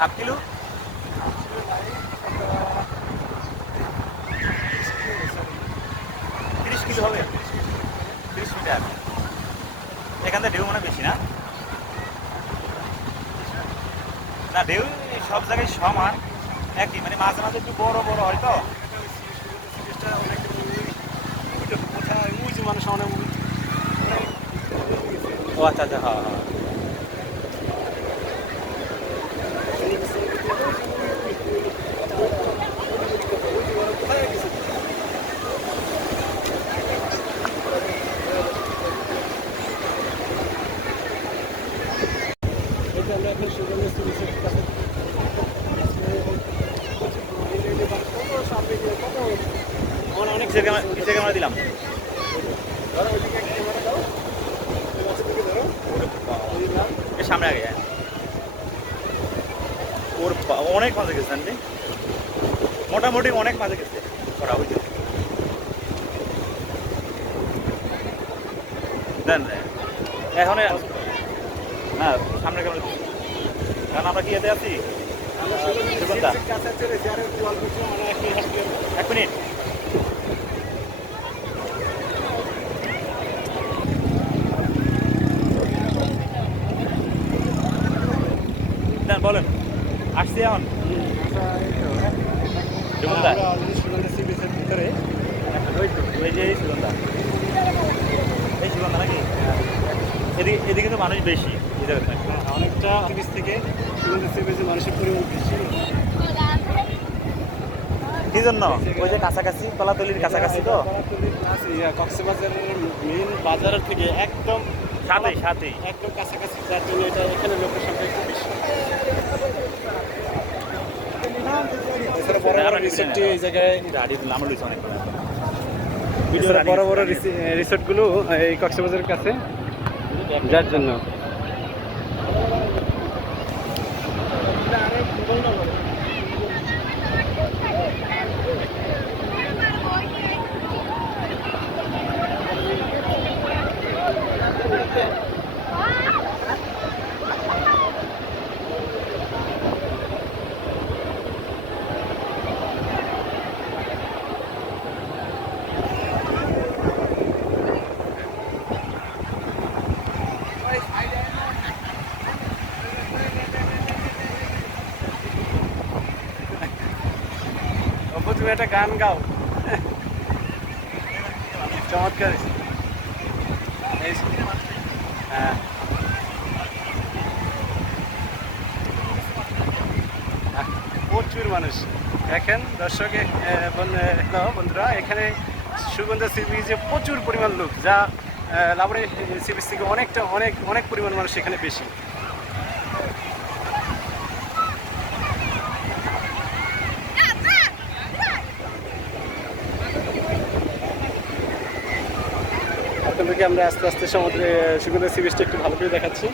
Half kilo? 30 কিলো হবে? 30 মিটার। এখান থেকে ঢেউ মানে বেশি না? না, ঢেউ সব জায়গায় সমান একই, মানে মাঝে মাঝে একটু বড় বড় হয় তো। মানুষ অনেক ও আচ্ছা আচ্ছা, হ্যাঁ হ্যাঁ। আমরা এখন সুগন্ধা সি বিচের কাছে সামনে গিয়ে কত আমার অনেক কিসের ক্যামেরা দিলাম? ধরো ওইদিকে ক্যামেরা দাও, ওই গাছের দিকে ধরো, এর সামনে আগে যায়। ওর অনেক মাঝে গেছে আন্টি, মোটামুটি অনেক মাঝে গেছে করা হয়েছে। দেন এখন না সামনে ক্যামেরা দিচ্ছি, কারণ আমরা কি এতে আছি। সুগন্ধা, কাছে চলে যারে অল্প আমরা একটু হাঁটতে 1 মিনিট। দেন বলেন, আসছি এখন সুগন্ধা। সুগন্ধা সি বিচের ভিতরে ওই যে এই সুগন্ধা, এই সুগন্ধা নাকি? এদিকে এদিকে তো মানুষ বেশি এই জায়গায়। অনেকটা বিচ থেকে সুগন্ধা সি বিচে মানুষের পরিমাণ বেশি। কি জন্য? ওই যে কাছাকাছি, কলাতলির কাছাকাছি তো, কক্সবাজারের মেইন বাজারের থেকে একদম সাথেই একদম কাছাকাছি, যার জন্য এটা এখানে লোকের সংখ্যা একটু বেশি। এছাড়া বড় বড় রিসোর্টটি এই জায়গায় আমরা লইছি অনেক এছাড়া বড় বড় রিসোর্টগুলো এই কক্সবাজারের কাছে, যার জন্য তুমি একটা গান গাও, চমৎকার। হ্যাঁ, প্রচুর মানুষ। দেখেন দর্শক বন্ধুরা, এখানে সুগন্ধা সি বিচে প্রচুর পরিমাণ লোক, যা লাবণী সি বিচ থেকে অনেক পরিমাণ মানুষ এখানে বেশি। আপনাদেরকে আমরা আস্তে আস্তে সমুদ্রে সুগন্ধা সি বিচটা একটু ভালো করে দেখাচ্ছি।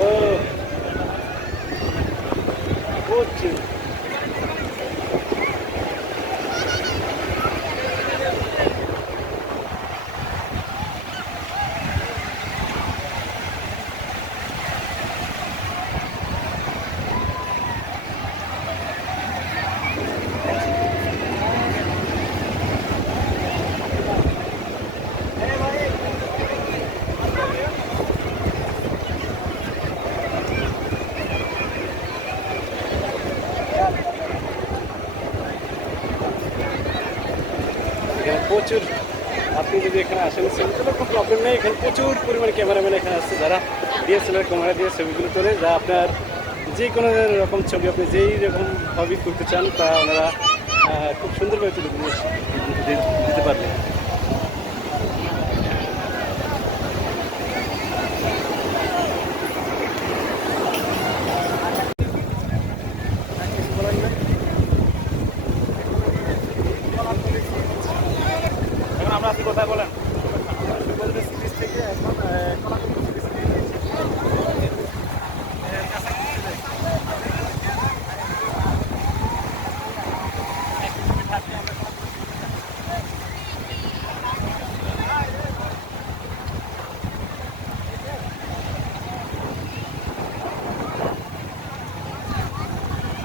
ও প্রচুর। প্রচুর, আপনি যদি এখানে আসেন সেগুলো কোনো প্রবলেম নেই। এখানে প্রচুর পরিমাণে ক্যামেরাম্যান এখানে আসছে, যারা ডিএসএলআর ক্যামেরা দিয়ে ছবিগুলো তোলে, যা আপনার যে কোনো রকম ছবি আপনি যেই রকম হবি করতে চান তা ওনারা খুব সুন্দরভাবে তুলে দিতে পারবেন। এখন আমরা আছি কোথায় বলেন?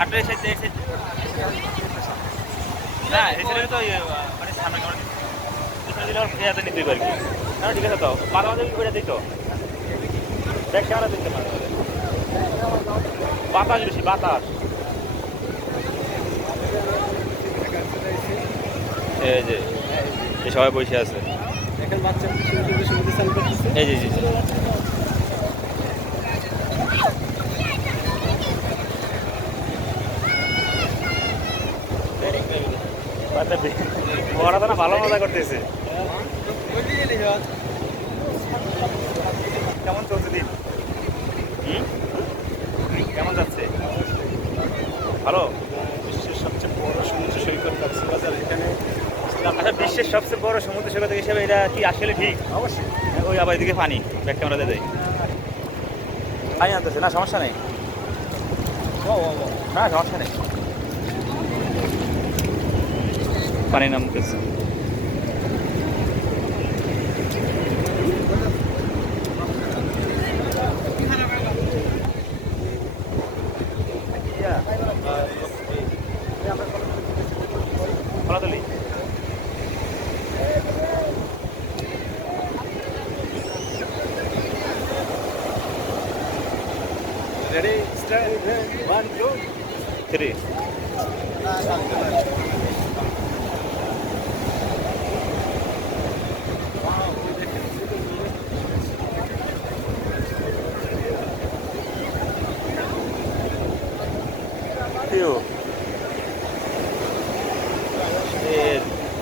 আপনার এই সাইড না, এই সাইডে তো মানে সামনে ক্যামেরা দিলে ওর নিতে পারবি না। ঠিক আছে, তো মাঝে মাঝে করে দিত দেখ, ক্যামেরা দিতে পারে বাতাস বেশি, বাতাস। এই যে এই সবাই বসে আছে, এখন বাচ্চা সমুদ্রে স্নান করতেছে। এই যে ওরা তো না ভালো মজা করতেছে। কেমন চলছে দিন? কেমন যাচ্ছে? ভালো। বিশ্বের সবচেয়ে বড় সমুদ্র সৈকত কক্সবাজার, এখানে আচ্ছা, বিশ্বের সবচেয়ে বড় সমুদ্র সৈকত হিসেবে এটা কি আসলে ঠিক? অবশ্যই ওই আবার এদিকে পানি, ব্যাক ক্যামেরা দেয় পানি আনতেছে না, সমস্যা নেই, না সমস্যা নেই, পানি নামতেছে। কলাতলি রেডি স্টার্ট 1 2 3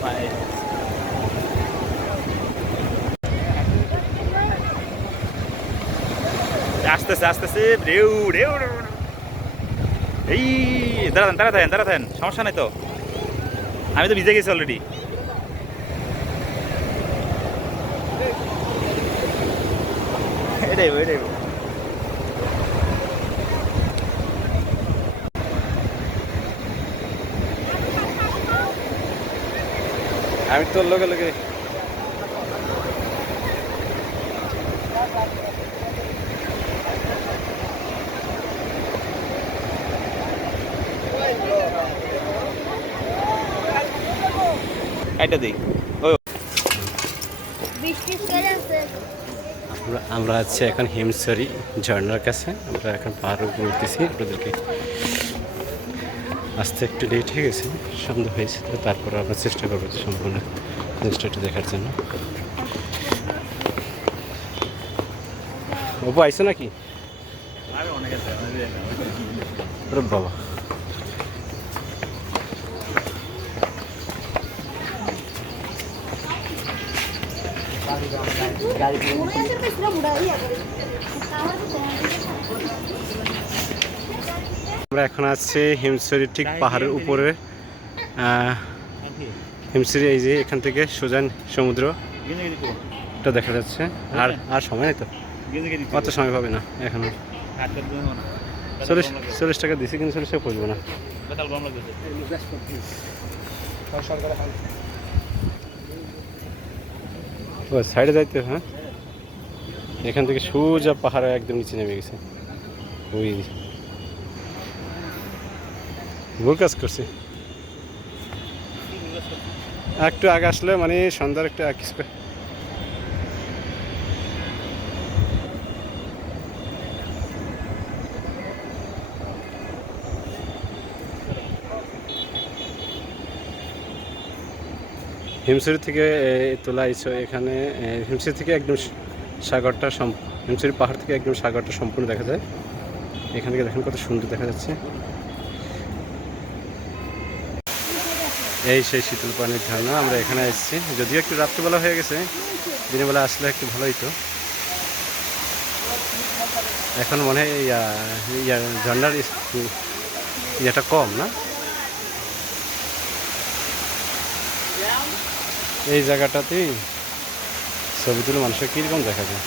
মানে আসতেছে আসতেছে ঢেউ ঢেউ ঢেউ। এই দাঁড়ান দাঁড়াতেন সমস্যা নাই তো, আমি তো ভিজে গেছি অলরেডি। এটাই আমি তোর লগে লগে এটা দিই। বৃষ্টি ছেড়ে আছে। আমরা আছি এখন হিমছড়ি ঝর্ণার কাছে। আমরা এখন পাহাড়ের উপর উঠতেছি। আপনাদেরকে আসতে একটু লেট হয়ে গেছে, সন্ধ্যা হয়েছে, তো তারপরে আমরা চেষ্টা করবো যে সম্পূর্ণ জিনিসটা একটু দেখার জন্য। বাবু আইসো নাকি? আরে বাবা, আমরা এখন আছি হিমছড়ি ঠিক পাহাড়ের উপরে। হিমছড়ি এই যে এখান থেকে সোজা সমুদ্র এটা দেখা যাচ্ছে। আর সময় নেই তো, অত সময় পাবে না এখন। 40 টাকা দিছি, কিন্তু 40 টাকা পড়বো না। ও সাইডে যাইতে, হ্যাঁ এখান থেকে সোজা পাহাড়ে একদম নিচে নেমে গেছে। ওই ভুল কাজ করছে। একটু আগে আসলে মানে সন্ধ্যার একটু কিছু হিমছড়ি থেকে তোলা এখানে হিমছড়ি থেকে একদম সাগরটা হিমছড়ি পাহাড় থেকে একদম সাগরটা সম্পূর্ণ দেখা যায়। এখান থেকে দেখেন কত সুন্দর দেখা যাচ্ছে। এই সেই শীতল পানির ঝর্ণা। আমরা এখানে এসেছি, যদিও একটু রাত্রিবেলা হয়ে গেছে, দিনের বেলা আসলে একটু ভালো হইতো। এখন মনে হয় ঝর্ণার ইয়েটা কম না? এই জায়গাটাতেই ছবি তুলে মানুষের কীরকম দেখা যায়।